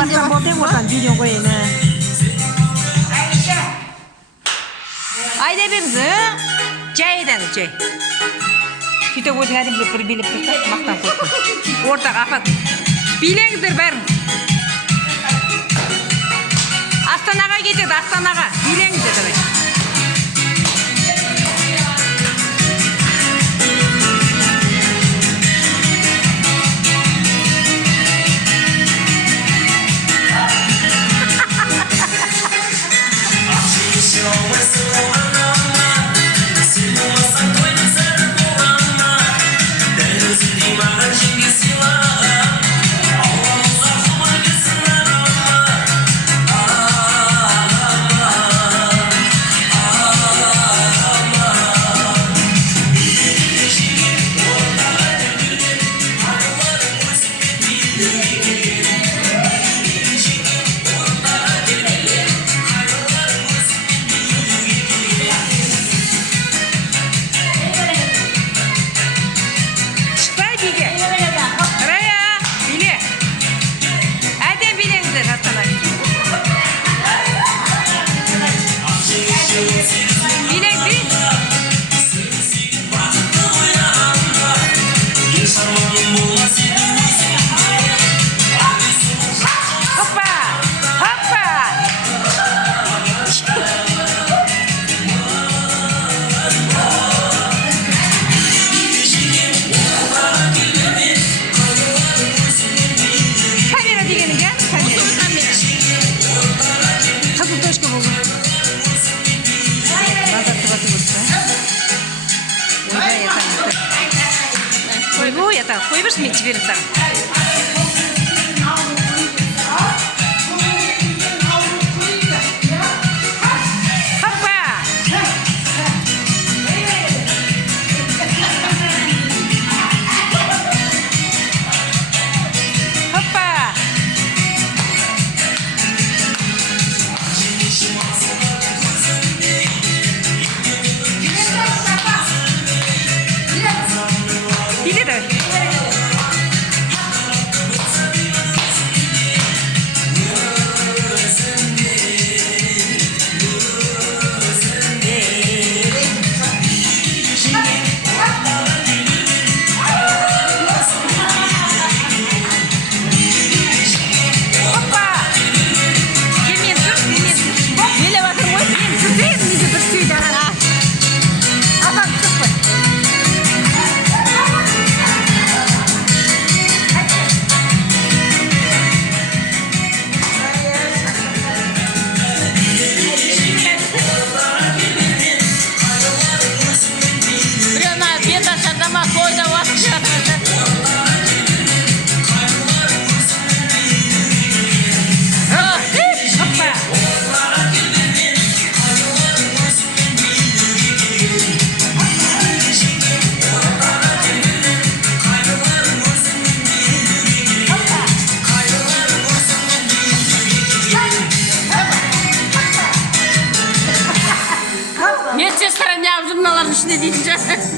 Bassam болды ортан видео қояйын. Айда беріңіз, жайдан жай. Сөйтіп өзің әдемі бір билеп тұрса, мақтан қойып. Ортаға апат. Билеңіздер бәрін. Астанаға кетеді, Астанаға. Билеңіздер давай. Қой берші, мен жіберіп саған. Хоппа! Хоппа! Биле давай. Медсестра не журналların içinde diyeceğim.